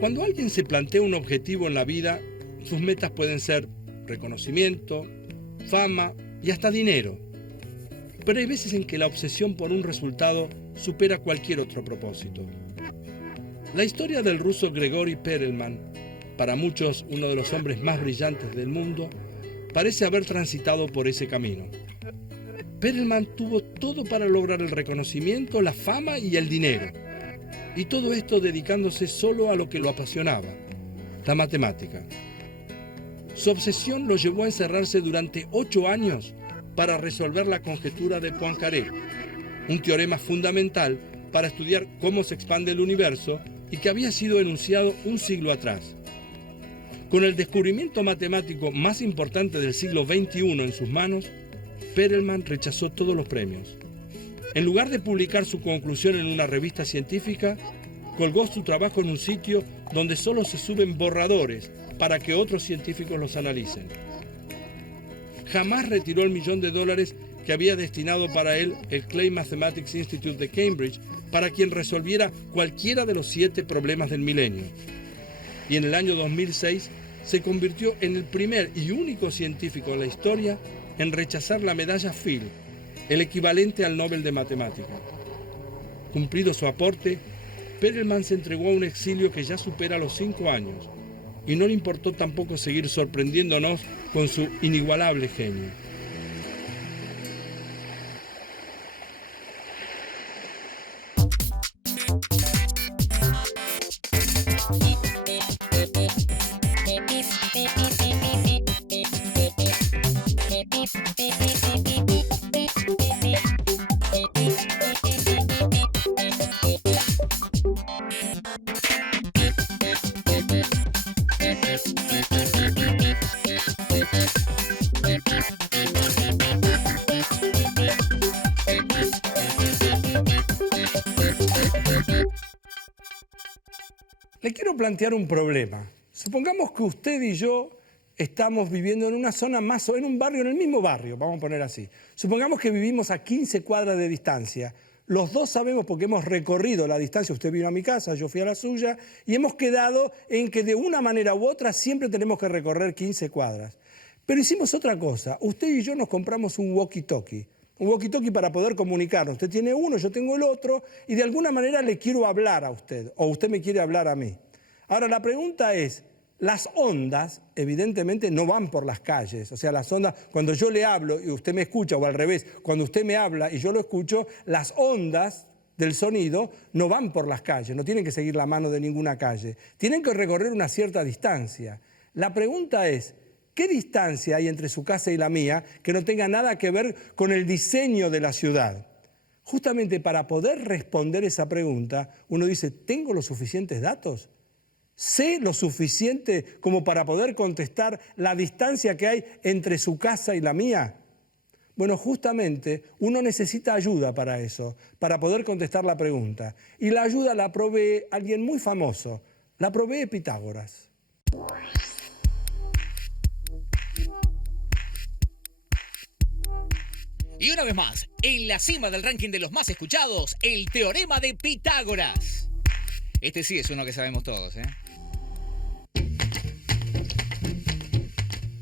Cuando alguien se plantea un objetivo en la vida, sus metas pueden ser reconocimiento, fama y hasta dinero. Pero hay veces en que la obsesión por un resultado supera cualquier otro propósito. La historia del ruso Grigori Perelman, para muchos uno de los hombres más brillantes del mundo, parece haber transitado por ese camino. Perelman tuvo todo para lograr el reconocimiento, la fama y el dinero. Y todo esto dedicándose solo a lo que lo apasionaba, la matemática. Su obsesión lo llevó a encerrarse durante 8 años para resolver la conjetura de Poincaré, un teorema fundamental para estudiar cómo se expande el universo y que había sido enunciado un siglo atrás. Con el descubrimiento matemático más importante del siglo XXI en sus manos, Perelman rechazó todos los premios. En lugar de publicar su conclusión en una revista científica, colgó su trabajo en un sitio donde solo se suben borradores para que otros científicos los analicen. Jamás retiró el $1.000.000 que había destinado para él el Clay Mathematics Institute de Cambridge para quien resolviera cualquiera de los 7 problemas del milenio. Y en el año 2006 se convirtió en el primer y único científico en la historia en rechazar la medalla Fields, el equivalente al Nobel de Matemática. Cumplido su aporte, Perelman se entregó a un exilio que ya supera los 5 años y no le importó tampoco seguir sorprendiéndonos con su inigualable genio. Le quiero plantear un problema. Supongamos que usted y yo estamos viviendo en una zona más o en un barrio, en el mismo barrio, vamos a poner así. Supongamos que vivimos a 15 cuadras de distancia. Los dos sabemos porque hemos recorrido la distancia, usted vino a mi casa, yo fui a la suya, y hemos quedado en que de una manera u otra siempre tenemos que recorrer 15 cuadras. Pero hicimos otra cosa, usted y yo nos compramos un walkie-talkie. Un walkie-talkie para poder comunicarnos. Usted tiene uno, yo tengo el otro, y de alguna manera le quiero hablar a usted, o usted me quiere hablar a mí. Ahora, la pregunta es, las ondas, evidentemente, no van por las calles. O sea, las ondas, cuando yo le hablo y usted me escucha, o al revés, cuando usted me habla y yo lo escucho, las ondas del sonido no van por las calles, no tienen que seguir la mano de ninguna calle. Tienen que recorrer una cierta distancia. La pregunta es, ¿qué distancia hay entre su casa y la mía que no tenga nada que ver con el diseño de la ciudad? Justamente para poder responder esa pregunta, uno dice, ¿tengo los suficientes datos? ¿Sé lo suficiente como para poder contestar la distancia que hay entre su casa y la mía? Bueno, justamente uno necesita ayuda para eso, para poder contestar la pregunta. Y la ayuda la provee alguien muy famoso, la provee Pitágoras. Y una vez más, en la cima del ranking de los más escuchados, el teorema de Pitágoras. Este sí es uno que sabemos todos, ¿eh?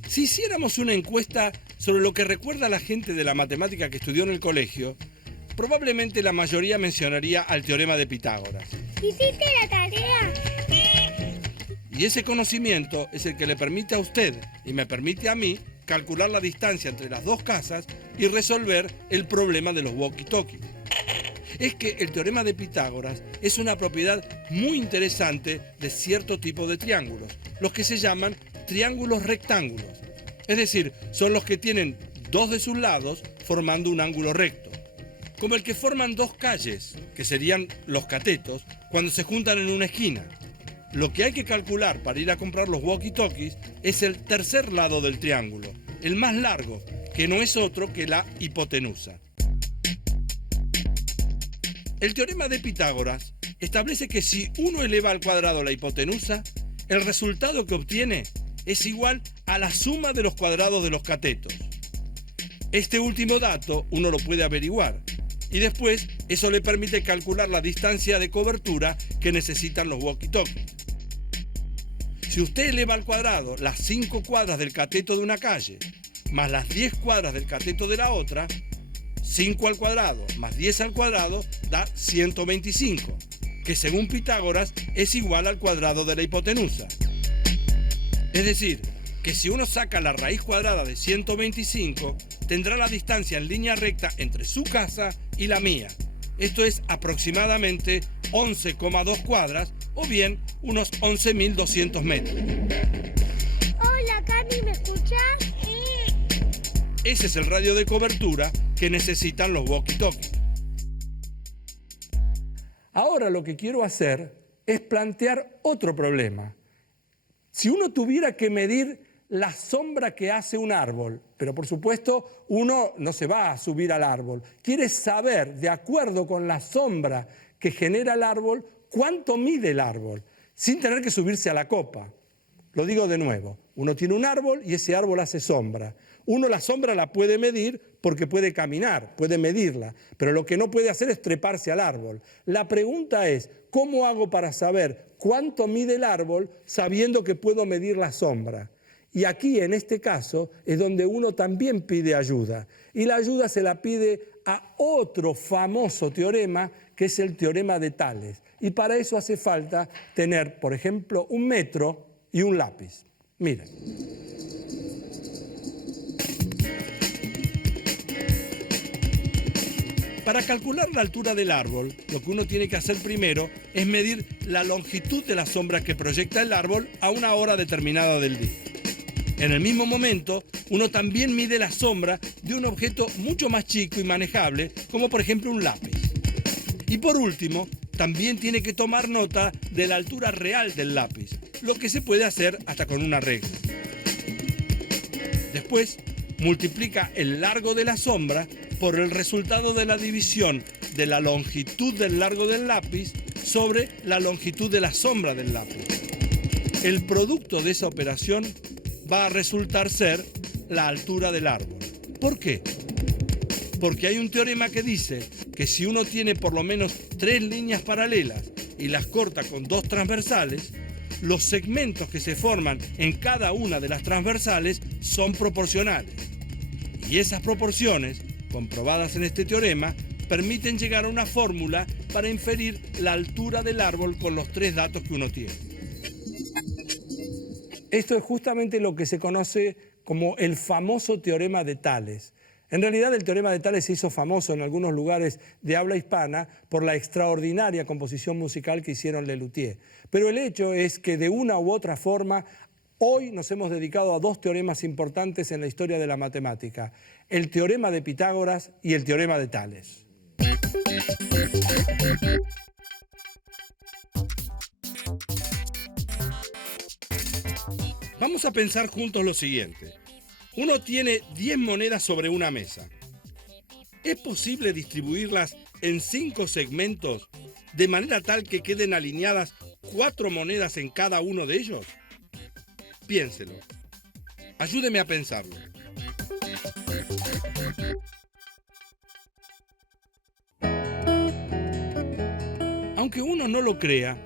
Si hiciéramos una encuesta sobre lo que recuerda la gente de la matemática que estudió en el colegio, probablemente la mayoría mencionaría al teorema de Pitágoras. ¿Hiciste la tarea? Y ese conocimiento es el que le permite a usted y me permite a mí calcular la distancia entre las dos casas y resolver el problema de los walkie-talkies. Es que el teorema de Pitágoras es una propiedad muy interesante de cierto tipo de triángulos, los que se llaman triángulos rectángulos. Es decir, son los que tienen dos de sus lados formando un ángulo recto. Como el que forman dos calles, que serían los catetos, cuando se juntan en una esquina. Lo que hay que calcular para ir a comprar los walkie-talkies es el tercer lado del triángulo, el más largo, que no es otro que la hipotenusa. El teorema de Pitágoras establece que si uno eleva al cuadrado la hipotenusa, el resultado que obtiene es igual a la suma de los cuadrados de los catetos. Este último dato uno lo puede averiguar y después eso le permite calcular la distancia de cobertura que necesitan los walkie-talkies. Si usted eleva al cuadrado las 5 cuadras del cateto de una calle, más las 10 cuadras del cateto de la otra, 5 al cuadrado más 10 al cuadrado da 125, que según Pitágoras es igual al cuadrado de la hipotenusa. Es decir, que si uno saca la raíz cuadrada de 125, tendrá la distancia en línea recta entre su casa y la mía. Esto es aproximadamente 11,2 cuadras o bien unos 11.200 metros. Hola, Cami, ¿me escuchás? Ese es el radio de cobertura que necesitan los walkie-talkie. Ahora lo que quiero hacer es plantear otro problema. Si uno tuviera que medir la sombra que hace un árbol, pero por supuesto uno no se va a subir al árbol, quiere saber, de acuerdo con la sombra que genera el árbol, cuánto mide el árbol, sin tener que subirse a la copa. Lo digo de nuevo, uno tiene un árbol y ese árbol hace sombra. Uno la sombra la puede medir porque puede caminar, puede medirla, pero lo que no puede hacer es treparse al árbol. La pregunta es, ¿cómo hago para saber cuánto mide el árbol sabiendo que puedo medir la sombra? Y aquí, en este caso, es donde uno también pide ayuda. Y la ayuda se la pide a otro famoso teorema, que es el teorema de Tales. Y para eso hace falta tener, por ejemplo, un metro y un lápiz. Miren. Para calcular la altura del árbol, lo que uno tiene que hacer primero es medir la longitud de la sombra que proyecta el árbol a una hora determinada del día. En el mismo momento, uno también mide la sombra de un objeto mucho más chico y manejable, como por ejemplo un lápiz. Y por último, también tiene que tomar nota de la altura real del lápiz, lo que se puede hacer hasta con una regla. Después, multiplica el largo de la sombra por el resultado de la división de la longitud del largo del lápiz sobre la longitud de la sombra del lápiz. El producto de esa operación va a resultar ser la altura del árbol. ¿Por qué? Porque hay un teorema que dice que si uno tiene por lo menos 3 líneas paralelas y las corta con 2 transversales, los segmentos que se forman en cada una de las transversales son proporcionales. Y esas proporciones, comprobadas en este teorema, permiten llegar a una fórmula para inferir la altura del árbol con los 3 datos que uno tiene. Esto es justamente lo que se conoce como el famoso teorema de Tales. En realidad el teorema de Tales se hizo famoso en algunos lugares de habla hispana por la extraordinaria composición musical que hicieron Lelutier. Pero el hecho es que de una u otra forma hoy nos hemos dedicado a 2 teoremas importantes en la historia de la matemática: el teorema de Pitágoras y el teorema de Tales. Vamos a pensar juntos lo siguiente. Uno tiene 10 monedas sobre una mesa. ¿Es posible distribuirlas en 5 segmentos de manera tal que queden alineadas 4 monedas en cada uno de ellos? Piénselo. Ayúdeme a pensarlo. Aunque uno no lo crea,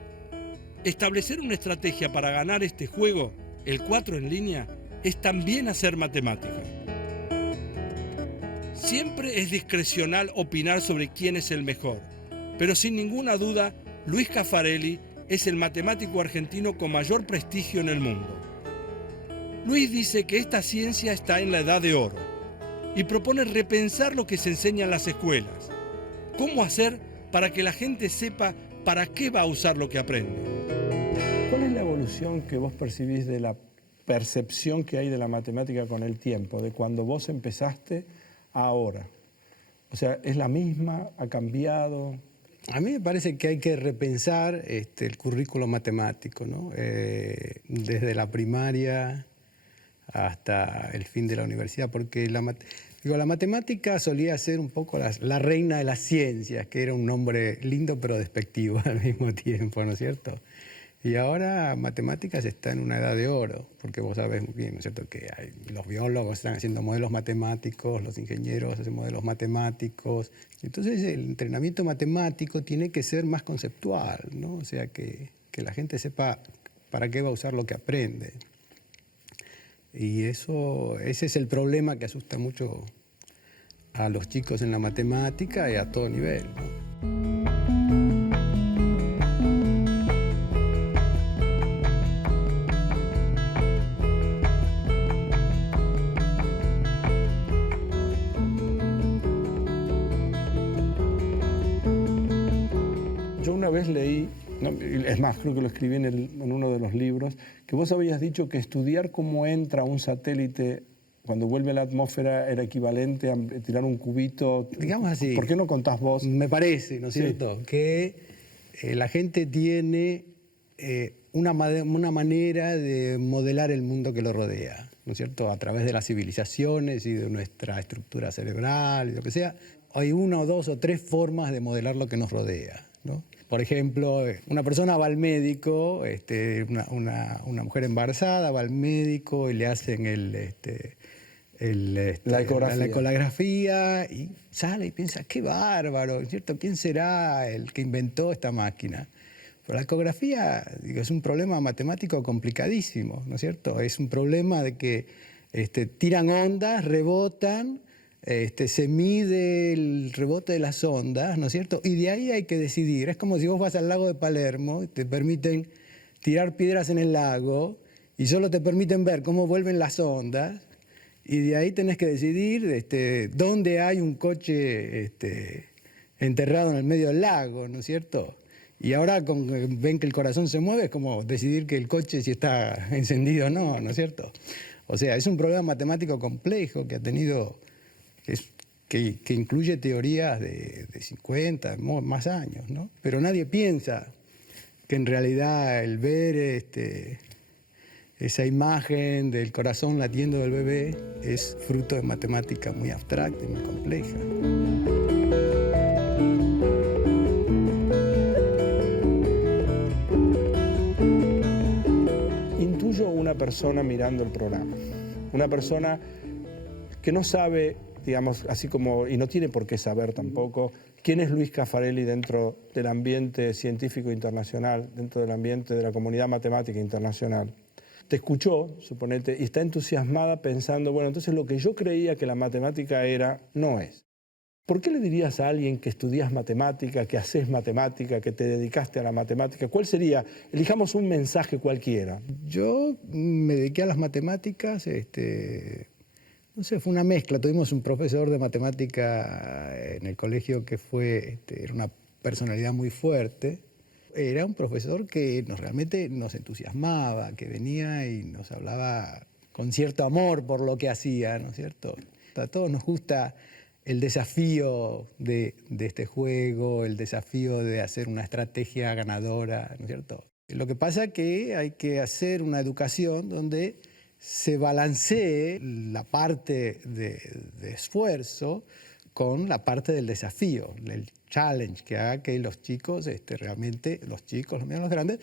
establecer una estrategia para ganar este juego, el 4 en línea, es también hacer matemática. Siempre es discrecional opinar sobre quién es el mejor, pero sin ninguna duda, Luis Caffarelli es el matemático argentino con mayor prestigio en el mundo. Luis dice que esta ciencia está en la edad de oro y propone repensar lo que se enseña en las escuelas. ¿Cómo hacer para que la gente sepa para qué va a usar lo que aprende? ¿Cuál es la evolución que vos percibís de la percepción que hay de la matemática con el tiempo, de cuando vos empezaste a ahora? O sea, ¿es la misma? ¿Ha cambiado? A mí me parece que hay que repensar el currículo matemático, ¿no? Desde la primaria hasta el fin de la universidad, porque la matemática solía ser un poco la reina de las ciencias, que era un nombre lindo pero despectivo al mismo tiempo, ¿no es cierto? Y ahora matemáticas está en una edad de oro, porque vos sabés muy bien, ¿no es cierto?, que los biólogos están haciendo modelos matemáticos, los ingenieros hacen modelos matemáticos. Entonces el entrenamiento matemático tiene que ser más conceptual, ¿no? O sea, que la gente sepa ¿para qué va a usar lo que aprende? Y ese es el problema que asusta mucho a los chicos en la matemática y a todo nivel, ¿no? Yo una vez leí, no, es más, creo que lo escribí en uno de los libros, que vos habías dicho que estudiar cómo entra un satélite cuando vuelve a la atmósfera era equivalente a tirar un cubito. Digamos así. ¿Por qué no contás vos? Me parece, ¿no es Sí. cierto?, que la gente tiene una manera de modelar el mundo que lo rodea, ¿no es cierto?, a través de las civilizaciones y de nuestra estructura cerebral y lo que sea. Hay una o dos o tres formas de modelar lo que nos rodea, ¿no? Por ejemplo, una persona va al médico, una mujer embarazada va al médico y le hacen la ecografía y sale y piensa, qué bárbaro, ¿cierto? ¿Quién será el que inventó esta máquina? Pero la ecografía, digo, es un problema matemático complicadísimo, ¿no es cierto? Es un problema de que tiran ondas, rebotan, se mide el rebote de las ondas, ¿no es cierto? Y de ahí hay que decidir. Es como si vos vas al lago de Palermo, te permiten tirar piedras en el lago y solo te permiten ver cómo vuelven las ondas. Y de ahí tenés que decidir dónde hay un coche enterrado en el medio del lago, ¿no es cierto? Y ahora ven que el corazón se mueve, es como decidir que el coche si está encendido o no, ¿no es cierto? O sea, es un problema matemático complejo que ha tenido, que incluye teorías de 50, más años, ¿no? Pero nadie piensa que en realidad el ver esa imagen del corazón latiendo del bebé es fruto de matemática muy abstracta y muy compleja. Intuyo una persona mirando el programa, una persona que no sabe, digamos, así como, y no tiene por qué saber tampoco, quién es Luis Caffarelli dentro del ambiente científico internacional, dentro del ambiente de la comunidad matemática internacional. Te escuchó, suponete, y está entusiasmada pensando, bueno, entonces lo que yo creía que la matemática era, no es. ¿Por qué le dirías a alguien que estudias matemática, que haces matemática, que te dedicaste a la matemática? ¿Cuál sería? Elijamos un mensaje cualquiera. Yo me dediqué a las matemáticas, no sé, fue una mezcla. Tuvimos un profesor de matemática en el colegio que era una personalidad muy fuerte. Era un profesor que realmente nos entusiasmaba, que venía y nos hablaba con cierto amor por lo que hacía, ¿no es cierto? A todos nos gusta el desafío de este juego, el desafío de hacer una estrategia ganadora, ¿no es cierto? Lo que pasa es que hay que hacer una educación donde se balancee la parte de esfuerzo con la parte del desafío, el challenge, que haga que los chicos, realmente, los chicos, los medianos, los grandes,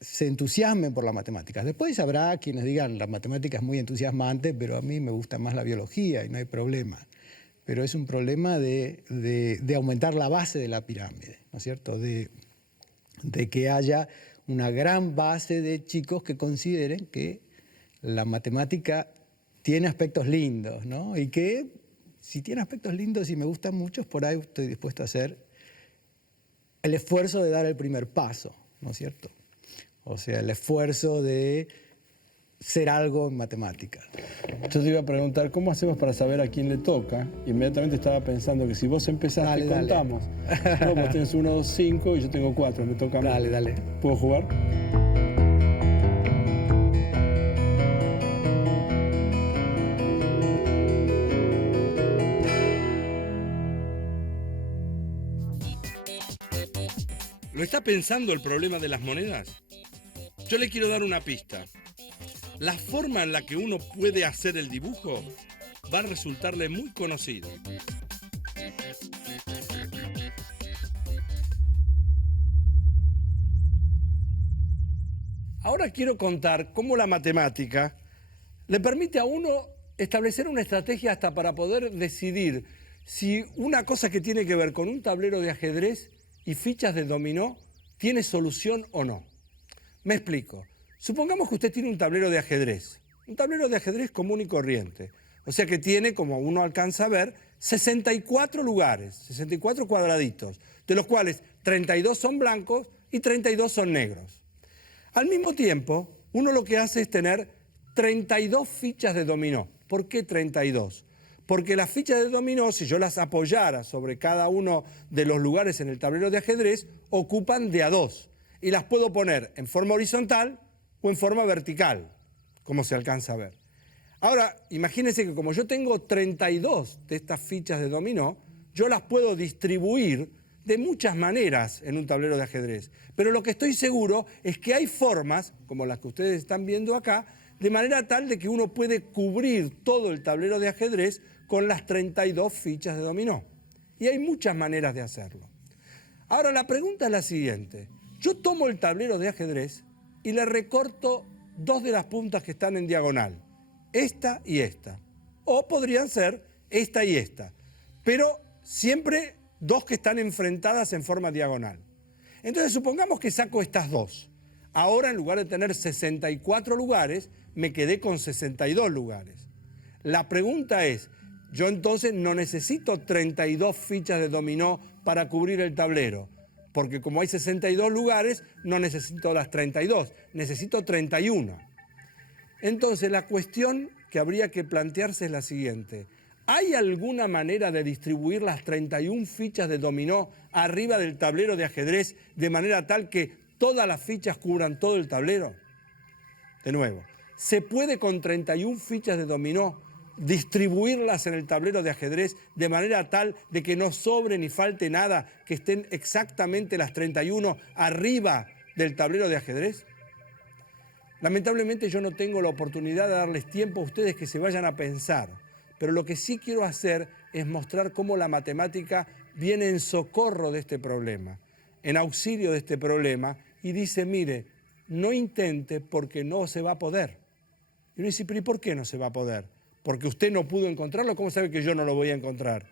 se entusiasmen por la matemática. Después habrá quienes digan, la matemática es muy entusiasmante, pero a mí me gusta más la biología y no hay problema. Pero es un problema de aumentar la base de la pirámide, ¿no es cierto? De que haya una gran base de chicos que consideren que la matemática tiene aspectos lindos, ¿no? Y que si tiene aspectos lindos y me gustan muchos, por ahí estoy dispuesto a hacer el esfuerzo de dar el primer paso, ¿no es cierto? O sea, el esfuerzo de ser algo en matemática. Yo te iba a preguntar, ¿cómo hacemos para saber a quién le toca? Inmediatamente estaba pensando que si vos empezaste, dale. contamos. No, vos tenés 1, 2, 5 y yo tengo 4, me toca a mí. Dale. ¿Puedo jugar? ¿Lo está pensando el problema de las monedas? Yo le quiero dar una pista. La forma en la que uno puede hacer el dibujo va a resultarle muy conocido. Ahora quiero contar cómo la matemática le permite a uno establecer una estrategia hasta para poder decidir si una cosa que tiene que ver con un tablero de ajedrez y fichas de dominó tiene solución o no. Me explico. Supongamos que usted tiene un tablero de ajedrez. Un tablero de ajedrez común y corriente. O sea que tiene, como uno alcanza a ver, 64 lugares, 64 cuadraditos, de los cuales 32 son blancos y 32 son negros. Al mismo tiempo, uno lo que hace es tener 32 fichas de dominó. ¿Por qué 32? Porque las fichas de dominó, si yo las apoyara sobre cada uno de los lugares en el tablero de ajedrez, ocupan de a 2. Y las puedo poner en forma horizontal o en forma vertical, como se alcanza a ver. Ahora, imagínense que como yo tengo 32 de estas fichas de dominó, yo las puedo distribuir de muchas maneras en un tablero de ajedrez. Pero lo que estoy seguro es que hay formas, como las que ustedes están viendo acá, de manera tal de que uno puede cubrir todo el tablero de ajedrez con las 32 fichas de dominó. Y hay muchas maneras de hacerlo. Ahora, la pregunta es la siguiente. Yo tomo el tablero de ajedrez y le recorto 2 de las puntas que están en diagonal. Esta y esta. O podrían ser esta y esta. Pero siempre 2 que están enfrentadas en forma diagonal. Entonces, supongamos que saco estas 2. Ahora, en lugar de tener 64 lugares, me quedé con 62 lugares. La pregunta es, yo entonces no necesito 32 fichas de dominó para cubrir el tablero, porque como hay 62 lugares, no necesito las 32, necesito 31. Entonces, la cuestión que habría que plantearse es la siguiente. ¿Hay alguna manera de distribuir las 31 fichas de dominó arriba del tablero de ajedrez de manera tal que todas las fichas cubran todo el tablero? De nuevo, ¿se puede con 31 fichas de dominó distribuirlas en el tablero de ajedrez de manera tal de que no sobre ni falte nada, que estén exactamente las 31 arriba del tablero de ajedrez? Lamentablemente yo no tengo la oportunidad de darles tiempo a ustedes que se vayan a pensar, pero lo que sí quiero hacer es mostrar cómo la matemática viene en socorro de este problema, en auxilio de este problema, y dice, mire, no intente porque no se va a poder. Y uno dice, pero ¿y por qué no se va a poder? Porque usted no pudo encontrarlo, ¿cómo sabe que yo no lo voy a encontrar?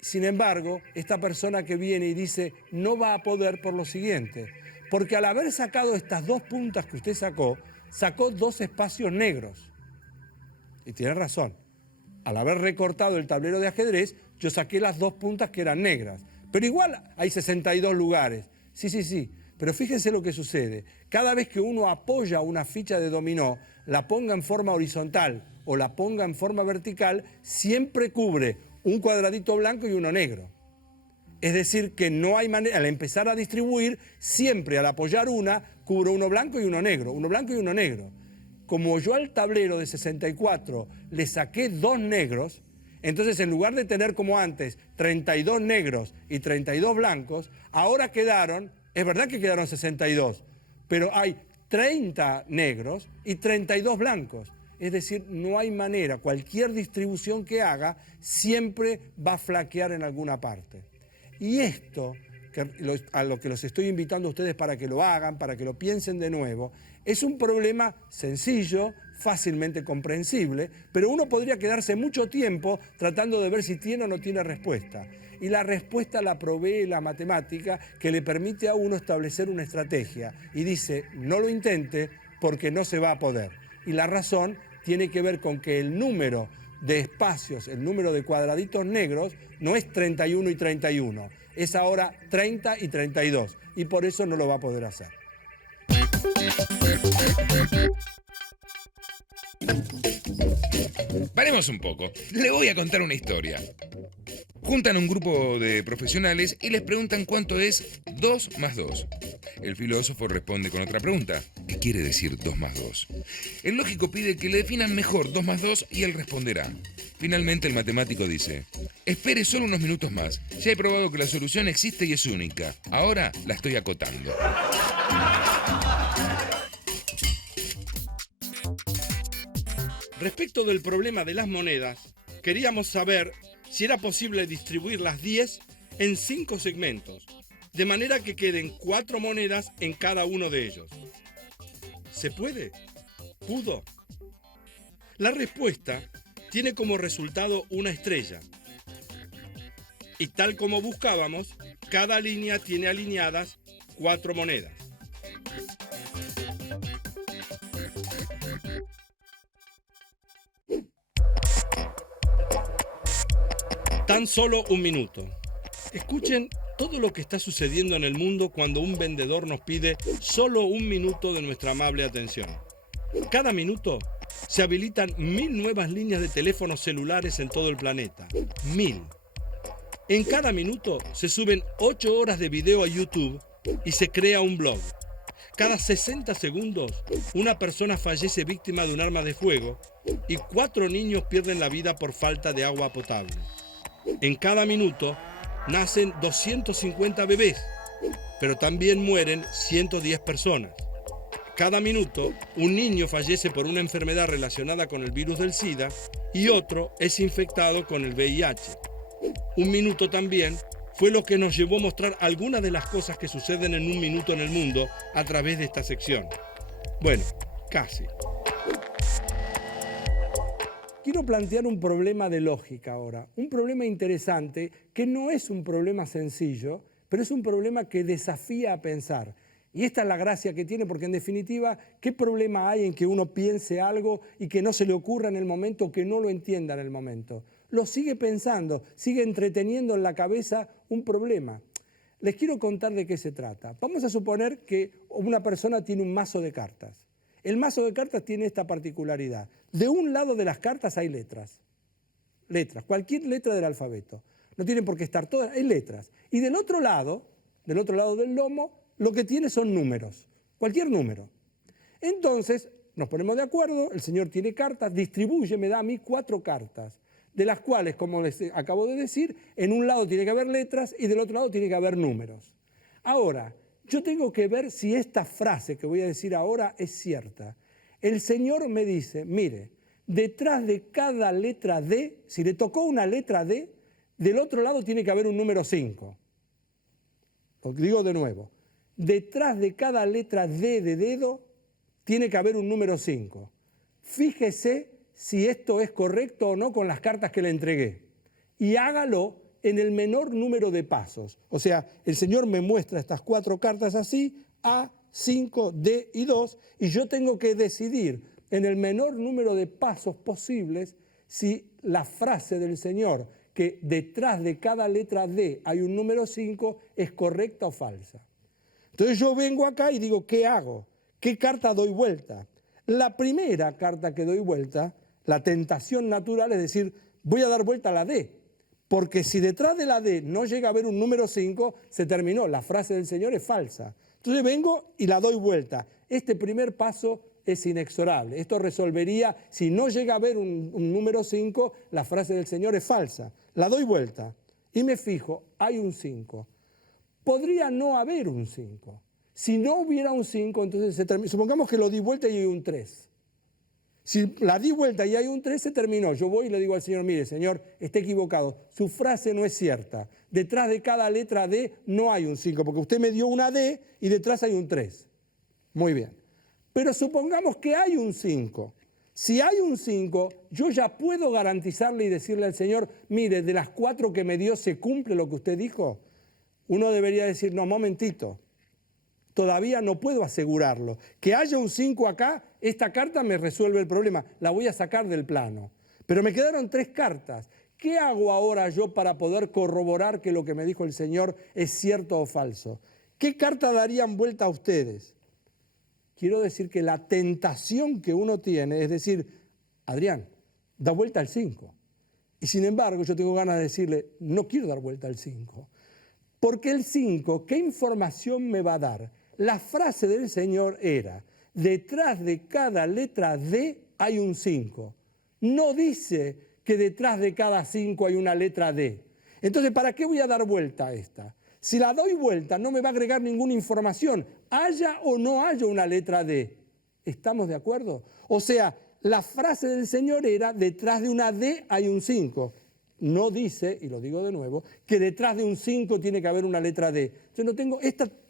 Sin embargo, esta persona que viene y dice, no va a poder por lo siguiente, porque al haber sacado estas 2 puntas que usted sacó 2 espacios negros. Y tiene razón. Al haber recortado el tablero de ajedrez, yo saqué las 2 puntas que eran negras. Pero igual hay 62 lugares. Sí. Pero fíjense lo que sucede. Cada vez que uno apoya una ficha de dominó, la ponga en forma horizontal o la ponga en forma vertical, siempre cubre un cuadradito blanco y uno negro. Es decir, que no hay manera, al empezar a distribuir, siempre al apoyar una, cubro uno blanco y uno negro, uno blanco y uno negro. Como yo al tablero de 64 le saqué 2 negros, entonces en lugar de tener como antes 32 negros y 32 blancos, ahora quedaron, es verdad que quedaron 62, pero hay 30 negros y 32 blancos. Es decir, no hay manera, cualquier distribución que haga siempre va a flaquear en alguna parte. Y esto, a lo que los estoy invitando a ustedes para que lo hagan, para que lo piensen de nuevo, es un problema sencillo, fácilmente comprensible, pero uno podría quedarse mucho tiempo tratando de ver si tiene o no tiene respuesta. Y la respuesta la provee la matemática, que le permite a uno establecer una estrategia. Y dice, no lo intente porque no se va a poder. Y la razón tiene que ver con que el número de espacios, el número de cuadraditos negros, no es 31 y 31, es ahora 30 y 32, y por eso no lo va a poder hacer. Paremos un poco, le voy a contar una historia. Juntan un grupo de profesionales y les preguntan cuánto es 2 más 2. El filósofo responde con otra pregunta. ¿Qué quiere decir 2 más 2? El lógico pide que le definan mejor 2 más 2 y él responderá. Finalmente el matemático dice, espere solo unos minutos más. Ya he probado que la solución existe y es única. Ahora la estoy acotando. Respecto del problema de las monedas, queríamos saber si era posible distribuir las 10 en 5 segmentos, de manera que queden 4 monedas en cada uno de ellos. ¿Se puede? ¿Pudo? La respuesta tiene como resultado una estrella. Y tal como buscábamos, cada línea tiene alineadas 4 monedas. Tan solo un minuto. Escuchen todo lo que está sucediendo en el mundo cuando un vendedor nos pide solo un minuto de nuestra amable atención. Cada minuto se habilitan 1000 nuevas líneas de teléfonos celulares en todo el planeta. 1000. En cada minuto se suben 8 horas de video a YouTube y se crea un blog. Cada 60 segundos, una persona fallece víctima de un arma de fuego y 4 niños pierden la vida por falta de agua potable. En cada minuto nacen 250 bebés, pero también mueren 110 personas. Cada minuto, un niño fallece por una enfermedad relacionada con el virus del SIDA y otro es infectado con el VIH. Un minuto también fue lo que nos llevó a mostrar algunas de las cosas que suceden en un minuto en el mundo a través de esta sección. Bueno, casi. Quiero plantear un problema de lógica ahora, un problema interesante que no es un problema sencillo, pero es un problema que desafía a pensar. Y esta es la gracia que tiene, porque en definitiva, ¿qué problema hay en que uno piense algo y que no se le ocurra en el momento o que no lo entienda en el momento? Lo sigue pensando, sigue entreteniendo en la cabeza un problema. Les quiero contar de qué se trata. Vamos a suponer que una persona tiene un mazo de cartas. El mazo de cartas tiene esta particularidad. De un lado de las cartas hay letras. Letras, cualquier letra del alfabeto. No tienen por qué estar todas, hay letras. Y del otro lado del lomo, lo que tiene son números, cualquier número. Entonces, nos ponemos de acuerdo, el señor tiene cartas, distribuye, me da a mí 4 cartas, de las cuales, como les acabo de decir, en un lado tiene que haber letras y del otro lado tiene que haber números. Ahora, yo tengo que ver si esta frase que voy a decir ahora es cierta. El señor me dice, mire, detrás de cada letra D, si le tocó una letra D, del otro lado tiene que haber un número 5. Lo digo de nuevo. Detrás de cada letra D de dedo tiene que haber un número 5. Fíjese si esto es correcto o no con las cartas que le entregué. Y hágalo en el menor número de pasos. O sea, el señor me muestra estas 4 cartas así, A, 5, D y 2, y yo tengo que decidir en el menor número de pasos posibles si la frase del señor, que detrás de cada letra D hay un número 5, es correcta o falsa. Entonces yo vengo acá y digo, ¿qué hago? ¿Qué carta doy vuelta? La primera carta que doy vuelta, la tentación natural es decir, voy a dar vuelta a la D, porque si detrás de la D no llega a haber un número 5, se terminó, la frase del señor es falsa. Entonces vengo y la doy vuelta. Este primer paso es inexorable. Esto resolvería, si no llega a haber un número 5, la frase del señor es falsa. La doy vuelta y me fijo, hay un 5. Podría no haber un 5. Si no hubiera un 5, entonces se termina. Supongamos que lo di vuelta y hay un 3. Si la di vuelta y hay un 3, se terminó. Yo voy y le digo al señor, mire, señor, está equivocado. Su frase no es cierta. Detrás de cada letra D no hay un 5, porque usted me dio una D y detrás hay un 3. Muy bien. Pero supongamos que hay un 5. Si hay un 5, yo ya puedo garantizarle y decirle al señor, mire, de las 4 que me dio, ¿se cumple lo que usted dijo? Uno debería decir, no, momentito. Todavía no puedo asegurarlo. Que haya un 5 acá, esta carta me resuelve el problema. La voy a sacar del plano. Pero me quedaron 3 cartas. ¿Qué hago ahora yo para poder corroborar que lo que me dijo el señor es cierto o falso? ¿Qué carta darían vuelta a ustedes? Quiero decir que la tentación que uno tiene es decir, Adrián, da vuelta al 5. Y sin embargo, yo tengo ganas de decirle, no quiero dar vuelta al 5. Porque el 5, ¿qué información me va a dar? La frase del señor era, detrás de cada letra D hay un 5. No dice que detrás de cada 5 hay una letra D. Entonces, ¿para qué voy a dar vuelta a esta? Si la doy vuelta, no me va a agregar ninguna información, haya o no haya una letra D. ¿Estamos de acuerdo? O sea, la frase del señor era, detrás de una D hay un 5. No dice, y lo digo de nuevo, que detrás de un 5 tiene que haber una letra D. Yo no tengo,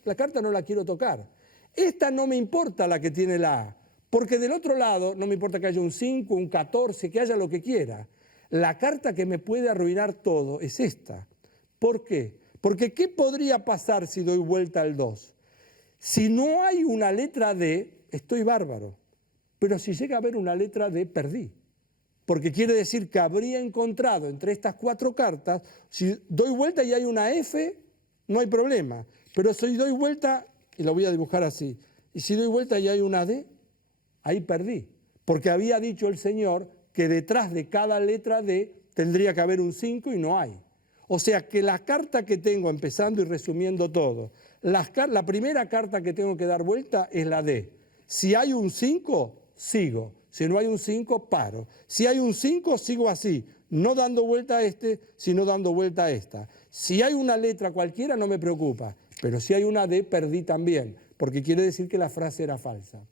la carta no la quiero tocar. Esta no me importa la que tiene la A, porque del otro lado no me importa que haya un 5, un 14, que haya lo que quiera. La carta que me puede arruinar todo es esta. ¿Por qué? Porque ¿qué podría pasar si doy vuelta al 2? Si no hay una letra D, estoy bárbaro. Pero si llega a haber una letra D, perdí. porque quiere decir que habría encontrado entre estas 4 cartas, si doy vuelta y hay una F, no hay problema. Pero si doy vuelta, y lo voy a dibujar así, y si doy vuelta y hay una D, ahí perdí. Porque había dicho el señor que detrás de cada letra D tendría que haber un 5 y no hay. O sea que la carta que tengo, empezando y resumiendo todo, la primera carta que tengo que dar vuelta es la D. Si hay un 5, sigo. Si no hay un 5, paro. Si hay un 5, sigo así, no dando vuelta a este, sino dando vuelta a esta. Si hay una letra cualquiera, no me preocupa. Pero si hay una D, perdí también, porque quiere decir que la frase era falsa.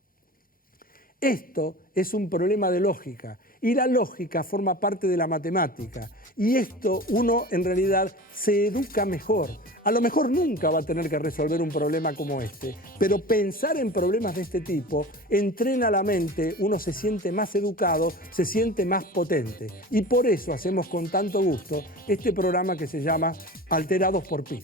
Esto es un problema de lógica y la lógica forma parte de la matemática y esto uno en realidad se educa mejor. A lo mejor nunca va a tener que resolver un problema como este, pero pensar en problemas de este tipo entrena la mente, uno se siente más educado, se siente más potente y por eso hacemos con tanto gusto este programa que se llama Alterados por Pi.